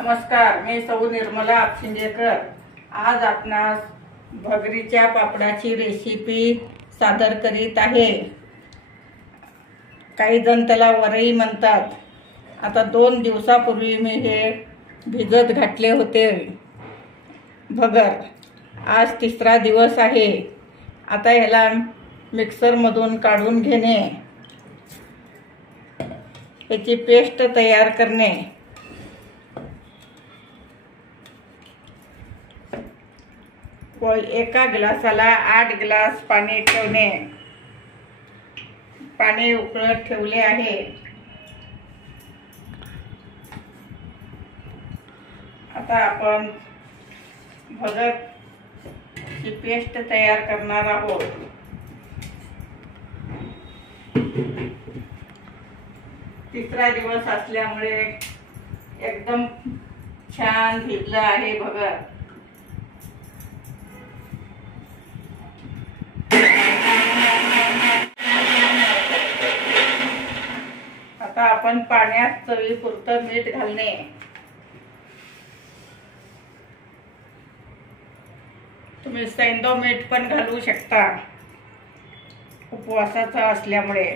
नमस्कार, मी सौ निर्मला आपशिंगेकर। आज आपणास भगरीच्या पापडाची रेसिपी सादर करीत आहे। काही जण त्याला वरई म्हणतात। आता 2 दिवसापूर्वी मी हे भिजत घातले होते भगर। आज 3रा दिवस आहे। आता याला मिक्सरमधून काढून घेणे, याची पेस्ट तयार करणे। व एका ग्लासाला 8 ग्लास पाणी ठेवणे। पाणी उकळत ठेवले आहे। आता आपण भगरची पेस्ट तयार करणार आहोत। तिसरा दिवस असल्यामुळे एकदम छान भिजलं आहे भगर। आता आपण पाण्यात चवीपुरतं मीठ घालणे। तुम्ही सैंधव मीठ पण घालू शकता उपवासाचा असल्यामुळे।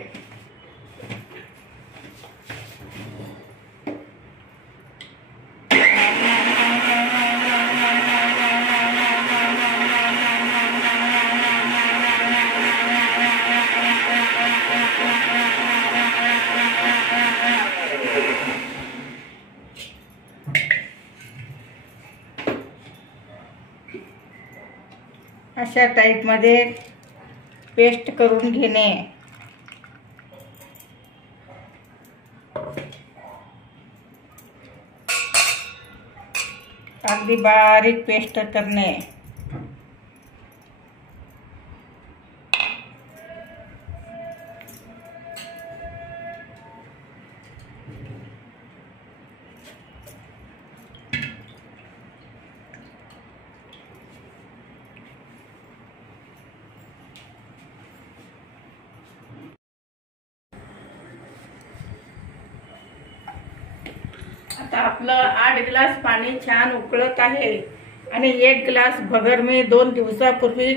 अशा टाईपमध्ये पेस्ट करून घेणे। अगदी बारीक पेस्ट करणे। आता आपलं 8 ग्लास पाणी छान उकळत आहे आणि 1 ग्लास भगर मी 2 दिवसापूर्वी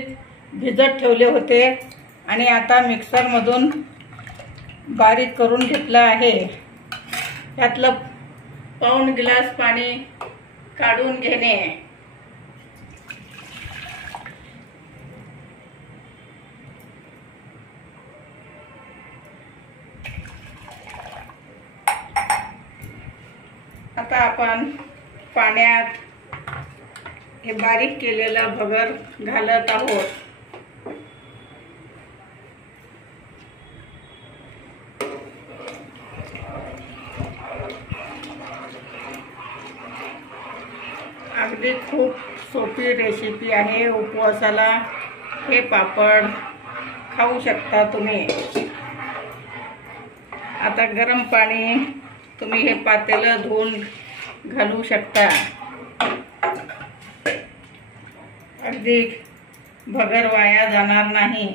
भिजत ठेवले होते आणि आता मिक्सर मधून बारीक करून घेतलं आहे। त्यातलं पाऊण ग्लास पाणी काढून घेणे। आता आपण पाण्यात हे बारीक केलेलं भगर घालत आहोत। अगदी खूप सोपी रेसिपी आहे। उपवासाला हे पापड खाऊ शकता तुम्ही। आता गरम पाणी तुम्ही हे पातेलं धुवून घालू शकता। अगदी भगर वाया जाणार नाही।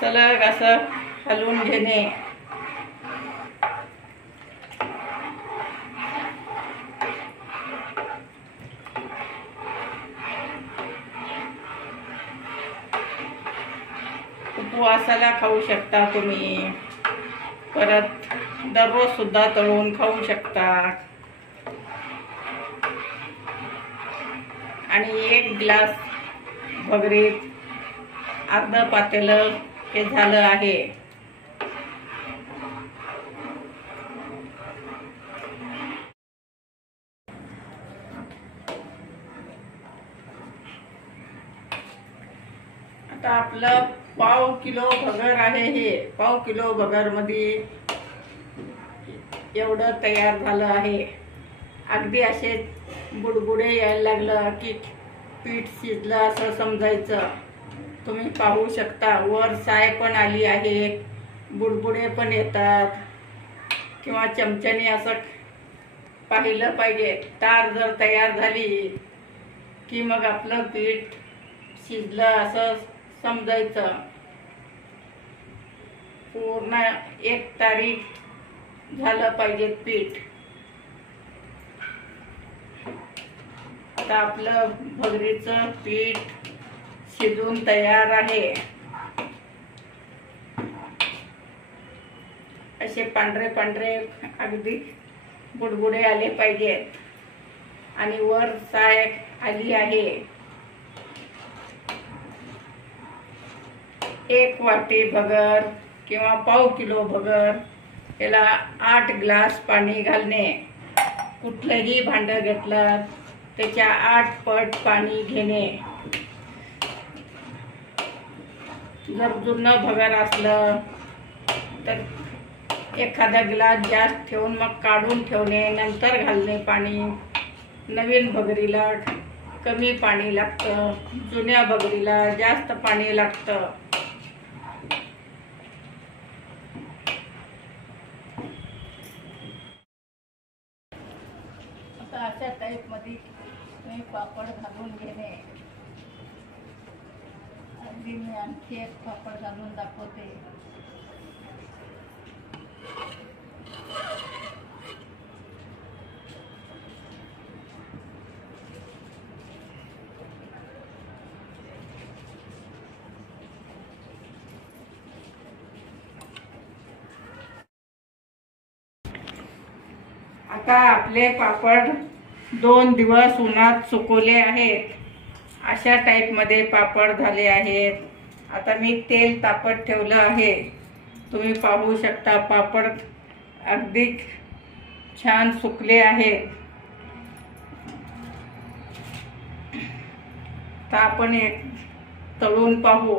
सलग असं हलवून घेणे। उपवासाला खाऊ शकता तुम्ही, परत दररोज सुद्धा तळून खाऊ शकता। आणि 1 ग्लास भगरीत अर्ध पातेलं हे झालं आहे। आता आपलं पाव किलो भगर आहे। हे पाव किलो भगर मध्ये एवढं तयार झालं आहे। अगदी असे बुडबुडे यायला लागलं की पीठ शिजलं असं समजायचं। तुम्ही पाहू शकता वर साय पण आली आहे, बुडबुडे पण येतात, किंवा चमच्याने असं पाहिलं पाहिजे. तार जर तयार झाली की मग आपलं पीठ शिजलं असं समजायचं. पूर्ण एक तारी झालं पाहिजे पीठ. आता आपलं भगरीचं पीठ शिजून तयार आहे. असे पांढरे पांढरे अगदी बुडबुडे आले पाहिजेत आणि वर साय आली आहे. 1 वाटी भगर किंवा पाव किलो भगर, त्याला 8 ग्लास पाणी घालणे. कुठलंही भांडं घेतलं त्याच्या 8 पट पाणी घेणे. जर जुनं भगर असलं तर एखादा ग्लास जास्त ठेवून मग काढून ठेवणे, नंतर घालणे पाणी. नवीन भगरीला कमी पाणी लागतं, जुन्या भगरीला जास्त पाणी लागतं. आता अशा टाईपमध्ये मी पापड घालून घेणे. अगदी मी आणखी एक पापड घालून दाखवते. आता आपले पापड 2 दिवस उन्हात सुकवले आहेत. अशा टाईपमध्ये पापड झाले आहेत. आता मी तेल तापत ठेवलं आहे. तुम्ही पाहू शकता पापड अगदी छान सुकले आहेत. तर आपण एक तळून पाहू.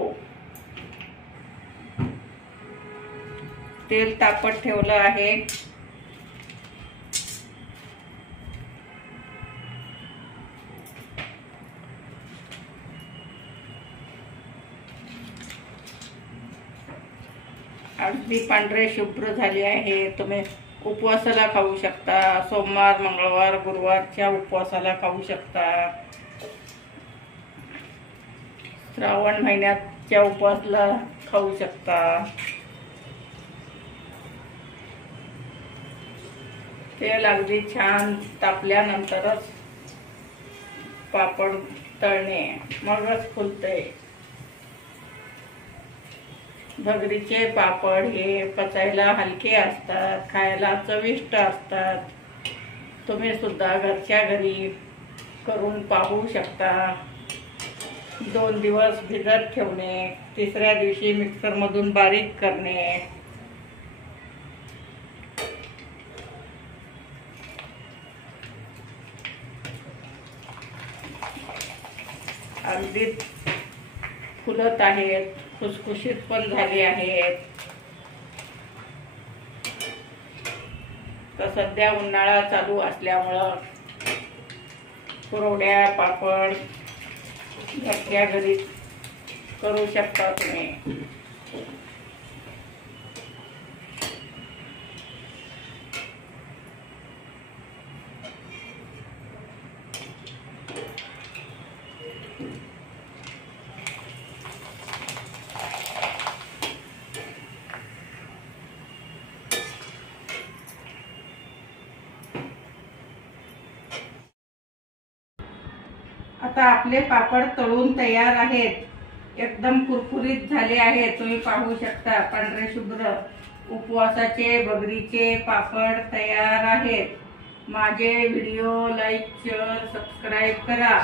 तेल तापत ठेवलं आहे. अगदी पांढरे शुभ्र झाले आहे. तुम्ही उपवासाला खाऊ शकता. सोमवार, मंगळवार, गुरुवारच्या उपवासाला खाऊ शकता. श्रावण महिन्याच्या उपवासाला खाऊ शकता. तेल अगदी छान तापल्यानंतरच पापड तळणे, मगच फुलते. भगरीचे पापड हे पचायला हलके असतात, खायला चविष्ट असतात. तुम्ही सुद्धा घरच्या घरी करून पाहू शकता. 2 दिवस भिजत ठेवणे, 3ऱ्या दिवशी मिक्सरमधून बारीक करणे. अगदी फुलत आहेत, खुसखुशीत पण झाले आहेत. तर सध्या उन्हाळा चालू असल्यामुळं कुरवड्या पापड घरच्या घरी करू शकता तुम्ही. आता आपले पापड तळून तयार आहेत. एकदम कुरकुरीत झाले आहेत. तुम्ही पाहू शकता पांढरे शुभ्र उपवासाचे भगरीचे पापड तयार आहेत. माझे व्हिडिओ लाईक, शेअर, सबस्क्राईब करा.